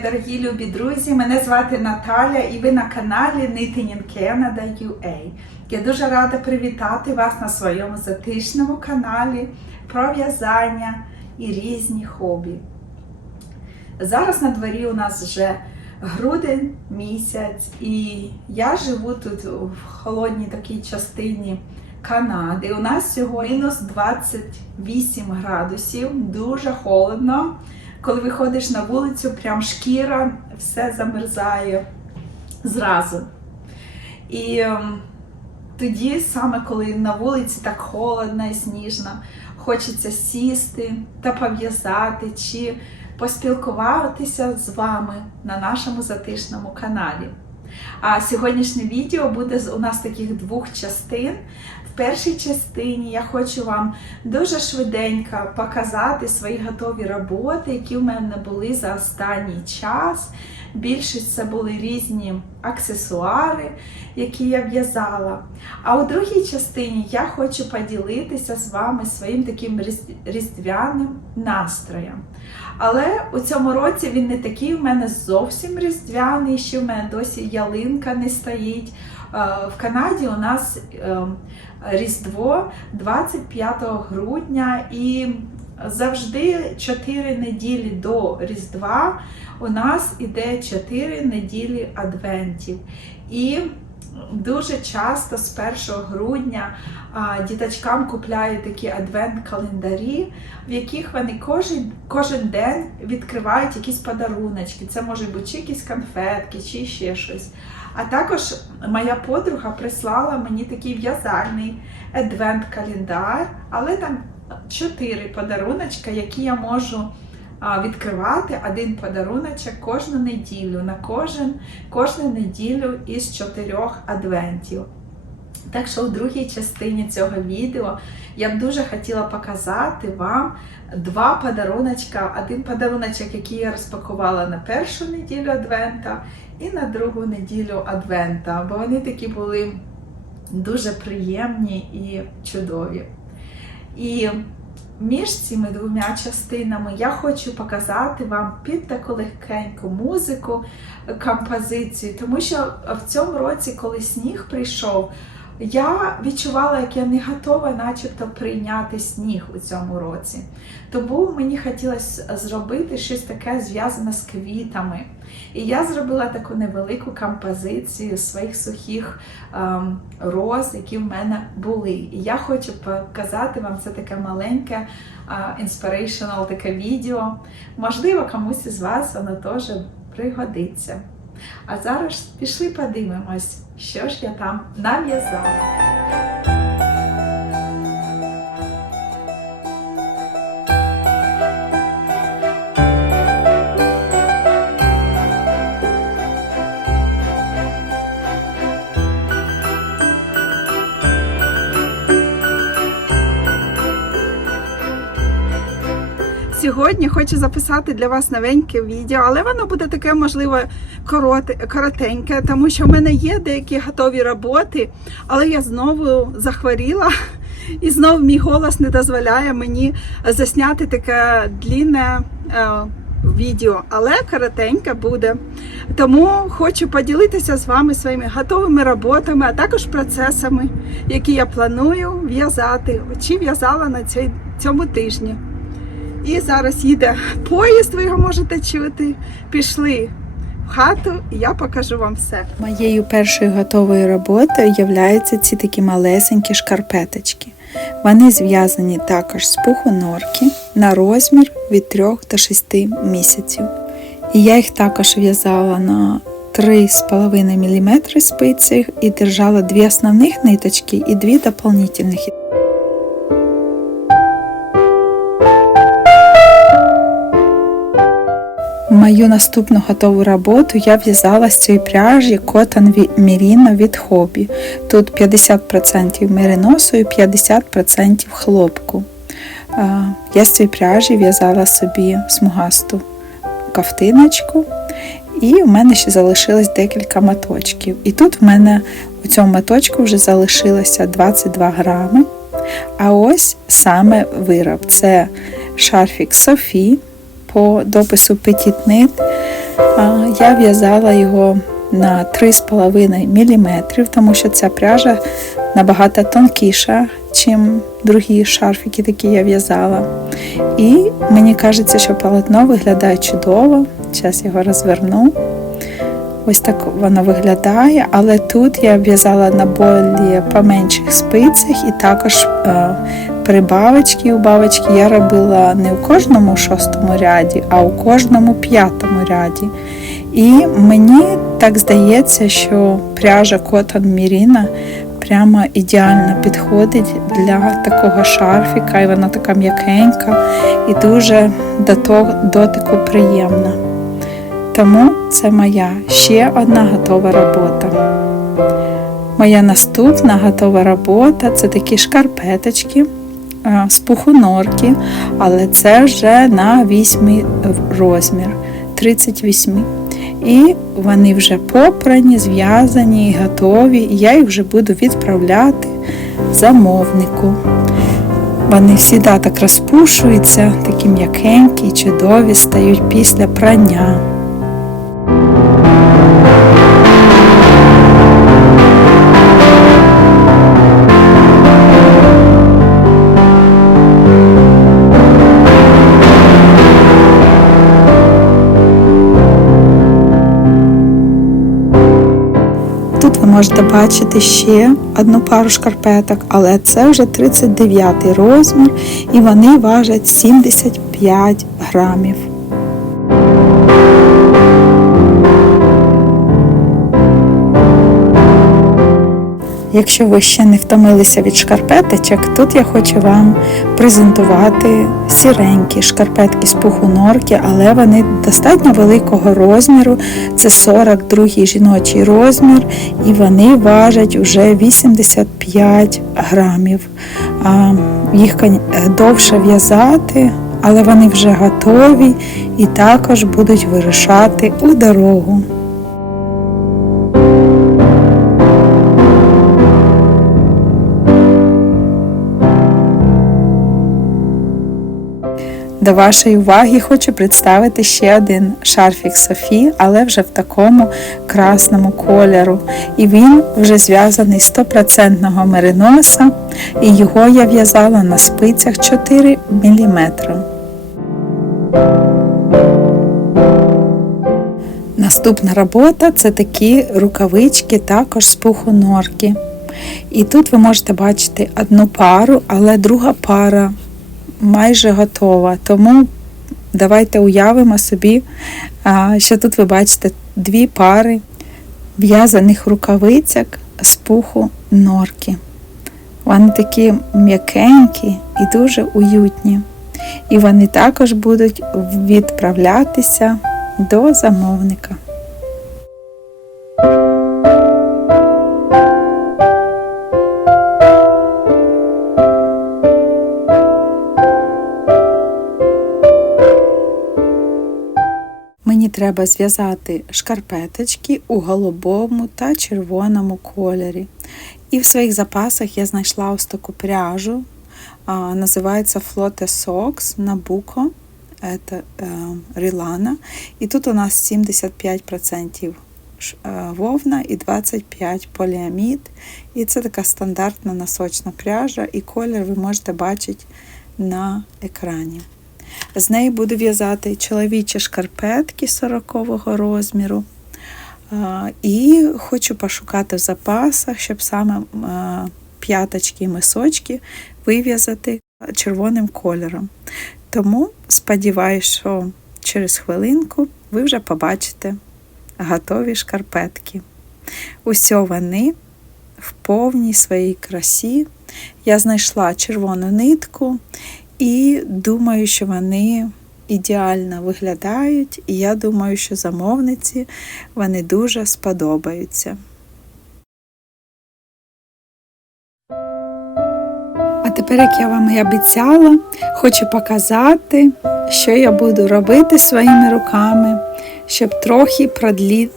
дорогі любі друзі! Мене звати Наталя і ви на каналі Knitting in Canada UA. Я дуже рада привітати вас на своєму затишному каналі про в'язання і різні хобі. Зараз на дворі у нас вже грудень місяць, і я живу тут в холодній такій частині Канади. У нас сьогодні мінус 28 градусів, дуже холодно. Коли виходиш на вулицю, прям шкіра, все замерзає зразу. І ем, тоді, саме коли на вулиці так холодно і сніжно, хочеться сісти та пов'язати чи поспілкуватися з вами на нашому затишному каналі. А сьогоднішнє відео буде у нас таких двох частин. Першій частині я хочу вам дуже швиденько показати свої готові роботи, які в мене були за останній час. Більшість це були різні аксесуари, які я в'язала. А у другій частині я хочу поділитися з вами своїм таким різдвяним настроєм. Але у цьому році він не такий у мене зовсім різдвяний, ще в мене досі ялинка не стоїть. Е, В Канаді у нас е, Різдво 25 грудня і завжди 4 неділі до Різдва у нас іде 4 неділі адвентів. І дуже часто з 1 грудня діточкам купляють такі адвент-календарі, в яких вони кожен, кожен день відкривають якісь подаруночки. Це може бути чи якісь конфетки, чи ще щось. А також моя подруга прислала мені такий в'язальний адвент-календар, але там чотири подаруночка, які я можу відкривати один подаруночок кожну неділю, на кожен, кожну неділю із чотирьох адвентів. Так що у другій частині цього відео я б дуже хотіла показати вам два подаруночка. Один подаруночок, який я розпакувала на першу неділю Адвента, і на другу неділю Адвента, бо вони такі були дуже приємні і чудові. І між цими двома частинами я хочу показати вам під таку легкеньку музику, композицію, тому що в цьому році, коли сніг прийшов, я відчувала, як я не готова, начебто, прийняти сніг у цьому році. Тому мені хотілося зробити щось таке зв'язане з квітами. І я зробила таку невелику композицію своїх сухих ем, роз, які в мене були. І я хочу показати вам це таке маленьке інспірейшнл таке відео. Можливо, комусь із вас воно теж пригодиться. А зараз пішли подивимось, що ж я там нав'язала. Сьогодні хочу записати для вас новеньке відео, але воно буде таке, можливо, коротеньке, тому що в мене є деякі готові роботи, але я знову захворіла, і знову мій голос не дозволяє мені засняти таке длінне е, відео, але коротеньке буде. Тому хочу поділитися з вами своїми готовими роботами, а також процесами, які я планую в'язати, чи в'язала на цьому тижні. І зараз їде поїзд, ви його можете чути. Пішли в хату, і я покажу вам все. Моєю першою готовою роботою являються ці такі малесенькі шкарпеточки. Вони зв'язані також з пуху норки на розмір від 3 до 6 місяців. І я їх також в'язала на 3,5 мм спиці і держала дві основних ниточки і дві дополнительних. Мою наступну готову роботу я в'язала з цієї пряжі Cotton Merino від Hobby. Тут 50% мериносу і 50% хлопку. Я з цієї пряжі в'язала собі смугасту ковтиночку, і у мене ще залишилось декілька моточків. І тут в мене у цьому моточку вже залишилося 22 грами. А ось саме вироб. Це шарфік Софі по допису петітнит. Я в'язала його на 3,5 мм, тому що ця пряжа набагато тонкіша, ніж другі шарфики, які я в'язала. І мені кажеться, що полотно виглядає чудово. Зараз його розверну. Ось так воно виглядає, але тут я в'язала на болі поменших спицях і також е, прибавочки, убавочки я робила не у кожному шостому ряді, а у кожному п'ятому ряді. І мені так здається, що пряжа Cotton Merino прямо ідеально підходить для такого шарфіка, і вона така м'якенька і дуже до дотику приємна. Тому це моя ще одна готова робота. Моя наступна готова робота це такі шкарпеточки е, з пухунорки, але це вже на 8 розмір 38. І вони вже попрані, зв'язані готові, і я їх вже буду відправляти замовнику. Вони всі так розпушуються, такі м'якенькі, чудові стають після прання. Можете бачити ще одну пару шкарпеток, але це вже 39 розмір і вони важать 75 грамів. Якщо ви ще не втомилися від шкарпеточок, тут я хочу вам презентувати сіренькі шкарпетки з пуху норки, але вони достатньо великого розміру. Це 42 жіночий розмір, і вони важать вже 85 грамів. Їх довше в'язати, але вони вже готові і також будуть вирушати у дорогу. До вашої уваги хочу представити ще один шарфік Софі, але вже в такому красному кольору. І він вже зв'язаний з 100% мериноса, і його я в'язала на спицях 4 мм. Наступна робота це такі рукавички, також з пуху норки. І тут ви можете бачити одну пару, але друга пара майже готова. Тому давайте уявимо собі, що тут ви бачите дві пари в'язаних рукавицяк з пуху норки. Вони такі м'якенькі і дуже уютні. І вони також будуть відправлятися до замовника. Треба зв'язати шкарпеточки у голубому та червоному кольорі. І в своїх запасах я знайшла ось таку пряжу. А, називається Flotte Socks Nabucco. Це е, Рілана. І тут у нас 75% е, вовна і 25 поліамід. І це така стандартна носочна пряжа, і колір ви можете бачити на екрані. З неї буду в'язати чоловічі шкарпетки 40-го розміру. І хочу пошукати в запасах, щоб саме п'яточки і мисочки вив'язати червоним кольором. Тому сподіваюся, що через хвилинку ви вже побачите готові шкарпетки. Усьо вони в повній своїй красі. Я знайшла червону нитку і думаю, що вони ідеально виглядають, і я думаю, що замовниці вони дуже сподобаються. А тепер, як я вам і обіцяла, хочу показати, що я буду робити своїми руками, щоб трохи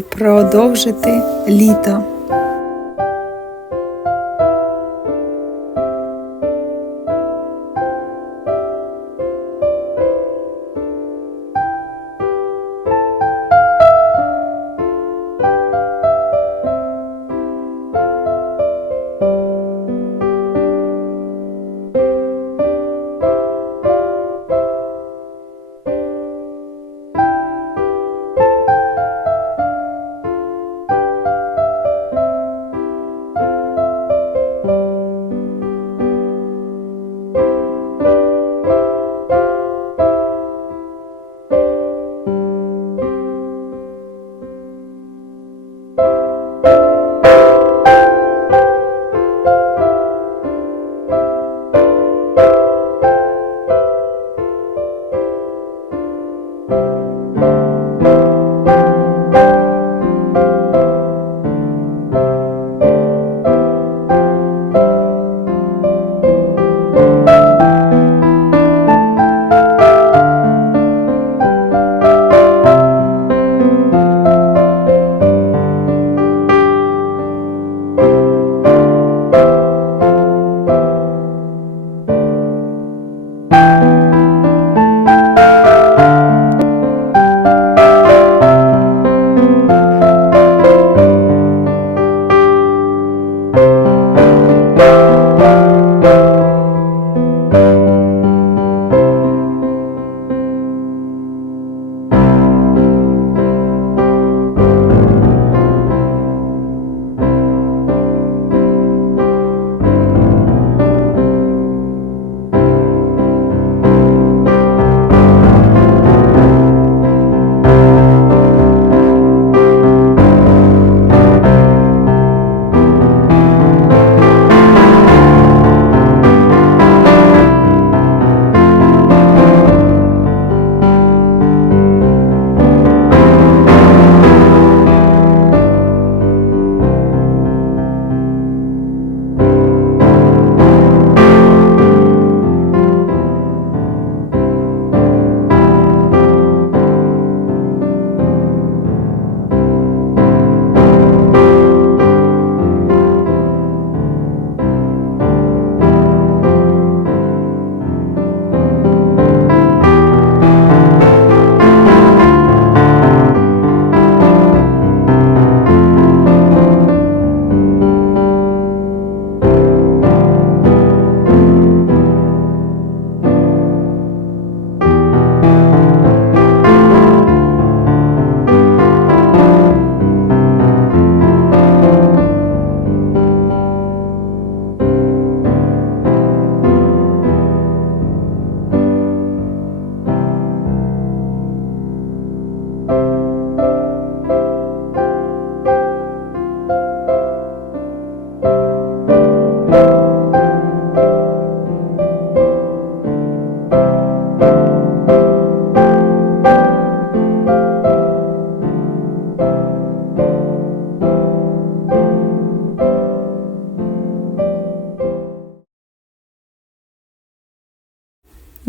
продовжити літо.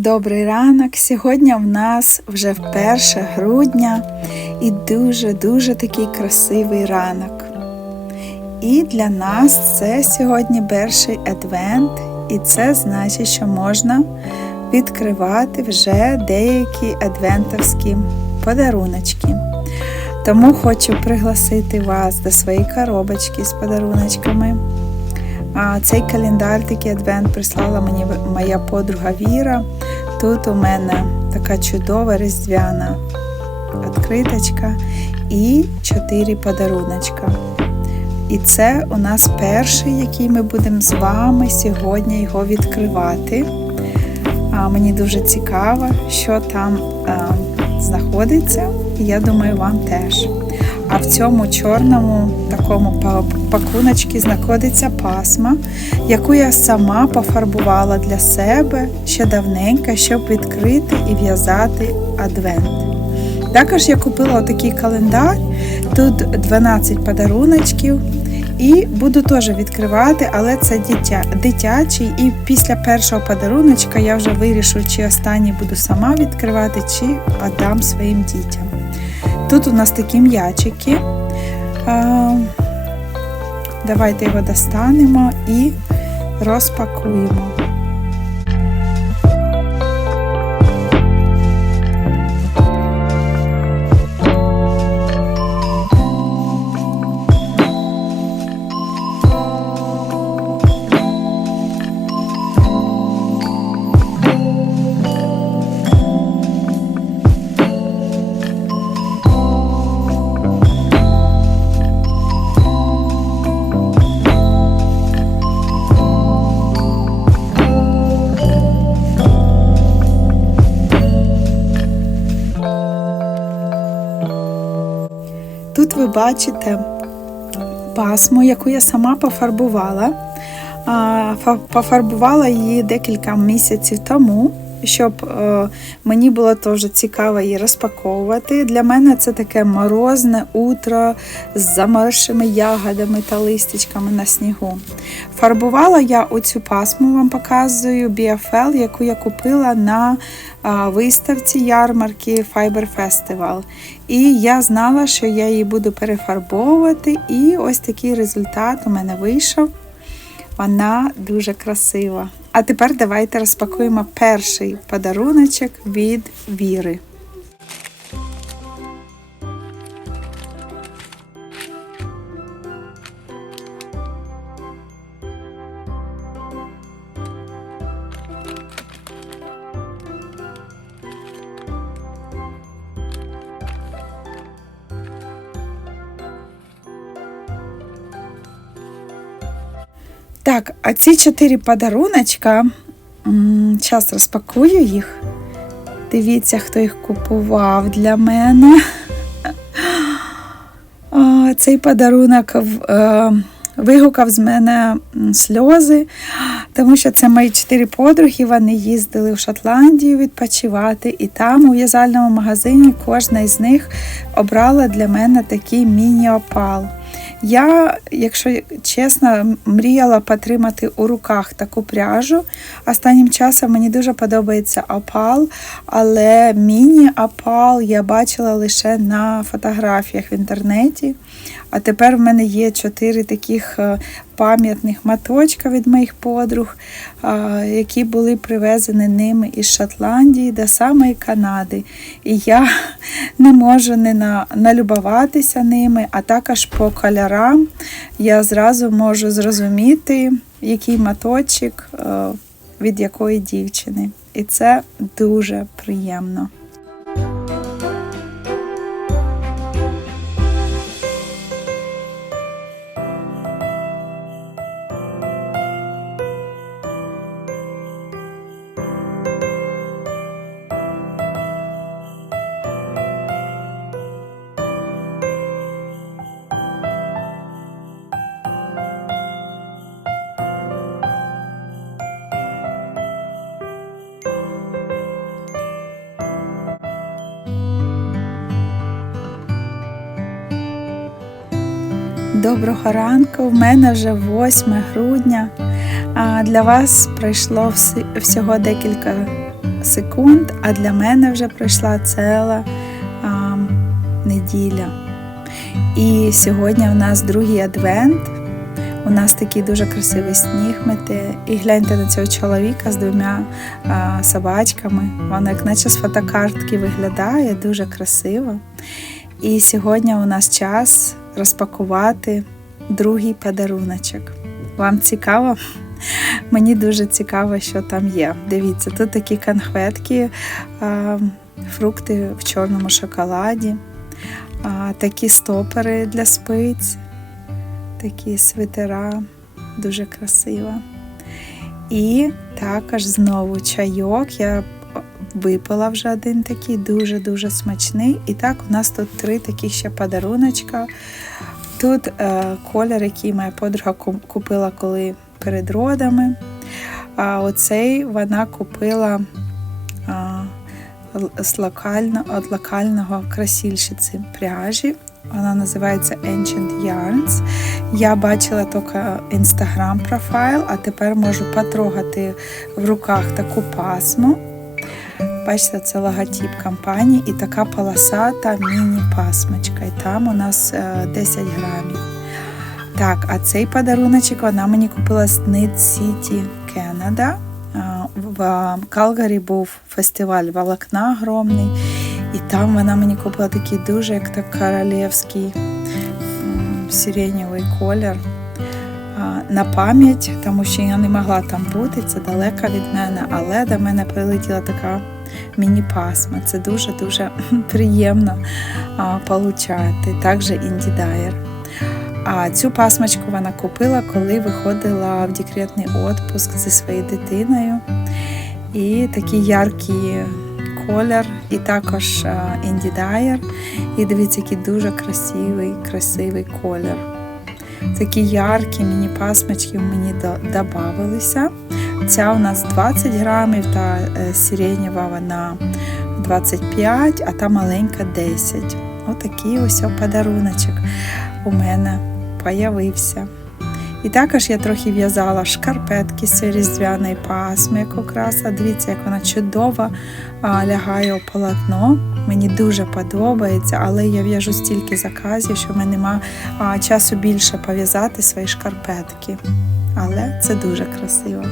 Добрий ранок. Сьогодні в нас вже 1 грудня і дуже-дуже такий красивий ранок. І для нас це сьогодні перший адвент, і це значить, що можна відкривати вже деякі адвентовські подаруночки. Тому хочу пригласити вас до своєї коробочки з подаруночками. А цей календар, такий адвент прислала мені моя подруга Віра. Тут у мене така чудова різдвяна відкриточка і чотири подаруночка. І це у нас перший, який ми будемо з вами сьогодні його відкривати. А, мені дуже цікаво, що там а, знаходиться, я думаю, вам теж. А в цьому чорному такому пакуночці знаходиться пасма, яку я сама пофарбувала для себе ще давненько, щоб відкрити і в'язати адвент. Також я купила отакий календар, тут 12 подаруночків. І буду теж відкривати, але це дитя, дитячий. І після першого подаруночка я вже вирішу, чи останній буду сама відкривати, чи віддам своїм дітям. Тут у нас такі м'ячики. Давайте його достанемо і розпакуємо. Бачите пасму, яку я сама пофарбувала. Пофарбувала її декілька місяців тому, щоб е, мені було теж цікаво її розпаковувати. Для мене це таке морозне утро з замерзшими ягодами та листячками на снігу. Фарбувала я оцю пасму, вам показую BFL, яку я купила на виставці ярмарки Fiber Festival. І я знала, що я її буду перефарбовувати, і ось такий результат у мене вийшов. Вона дуже красива. А тепер давайте розпакуємо перший подаруночок від Віри. Так, а ці чотири подаруночка, зараз розпакую їх. Дивіться, хто їх купував для мене. Цей подарунок е, вигукав з мене сльози, тому що це мої чотири подруги. Вони їздили в Шотландію відпочивати, і там у в'язальному магазині кожна із них обрала для мене такий міні-опал. Я, якщо чесно, мріяла потримати у руках таку пряжу. Останнім часом мені дуже подобається опал, але міні-опал я бачила лише на фотографіях в інтернеті. А тепер в мене є чотири таких е, пам'ятних маточка від моїх подруг, які були привезені ними із Шотландії до самої Канади. І я не можу не налюбуватися ними, а також по кольорам я зразу можу зрозуміти, який маточок е, від якої дівчини. І це дуже приємно. Доброго ранку, в мене вже 8 грудня, а для вас пройшло всього декілька секунд, а для мене вже пройшла ціла а, неділя. І сьогодні у нас другий адвент. У нас такий дуже красивий сніг мете. І гляньте на цього чоловіка з двома а, собачками. Воно як наче з фотокартки виглядає, дуже красиво. І сьогодні у нас час розпакувати другий подаруночок. Вам цікаво? Мені дуже цікаво, що там є. Дивіться, тут такі конфетки, фрукти в чорному шоколаді, такі стопери для спиць, такі свитера, дуже красиво. І також знову чайок. Я випила вже один такий, дуже-дуже смачний. І так, у нас тут три таких ще подаруночка. Тут е, колір, який моя подруга купила коли перед родами. А оцей вона купила л- з локально, від локального красильщиці пряжі. Вона називається Ancient Yarns. Я бачила тільки інстаграм профайл, а тепер можу потрогати в руках таку пасму. Бачите, це логотип компанії і така полосата міні-пасмочка. І там у нас е, 10 грамів. Так, а цей подаруночок вона мені купила з Knit City Canada. В Калгарі був фестиваль волокна огромний, і там вона мені купила такий дуже як так королівський м, сиренєвий колір. На пам'ять, тому що я не могла там бути, це далеко від мене, але до мене прилетіла така міні-пасма. Це дуже-дуже приємно а, получати. Також Інді Дайер. А цю пасмочку вона купила, коли виходила в декретний відпуск зі своєю дитиною. І такий яркий колір, і також Інді Дайер. І дивіться, який дуже красивий, красивий колір. Такі яркі міні-пасмочки мені до- додавалися. Ця у нас 20 грамів, та е, сиренєва вона 25, а та маленька 10. Отакий ось подаруночок у мене появився. І також я трохи в'язала шкарпетки з різдвяної пасми, як окраса. Дивіться, як вона чудово лягає у полотно. Мені дуже подобається, але я в'яжу стільки заказів, що в мене нема часу більше пов'язати свої шкарпетки. Але це дуже красиво.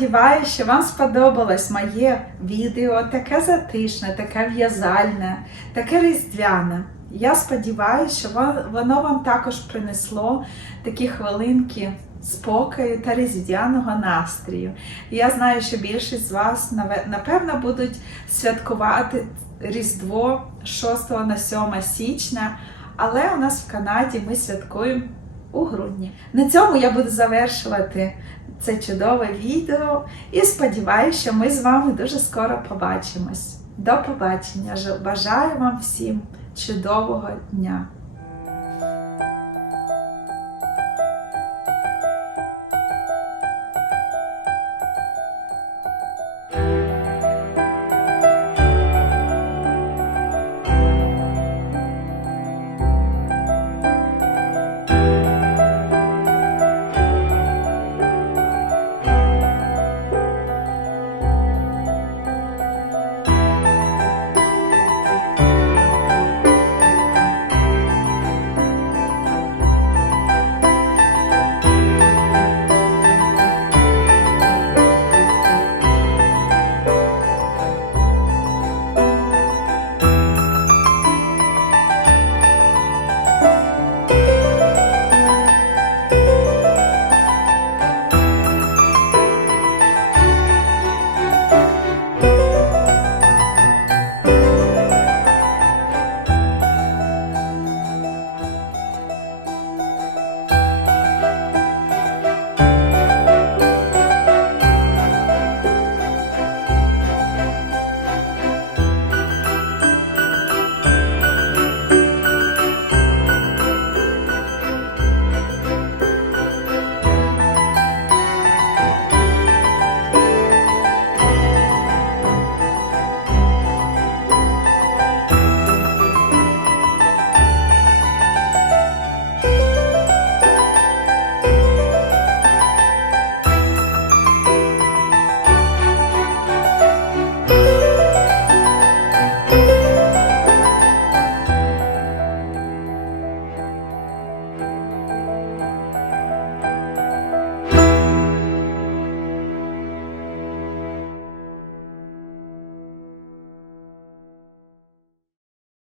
Сподіваюся, що вам сподобалось моє відео, таке затишне, таке в'язальне, таке різдвяне. Я сподіваюся, що воно вам також принесло такі хвилинки спокою та різдвяного настрою. Я знаю, що більшість з вас напевно будуть святкувати Різдво 6 на 7 січня, але у нас в Канаді ми святкуємо у грудні. На цьому я буду завершувати це чудове відео і сподіваюся, що ми з вами дуже скоро побачимось. До побачення! Бажаю вам всім чудового дня!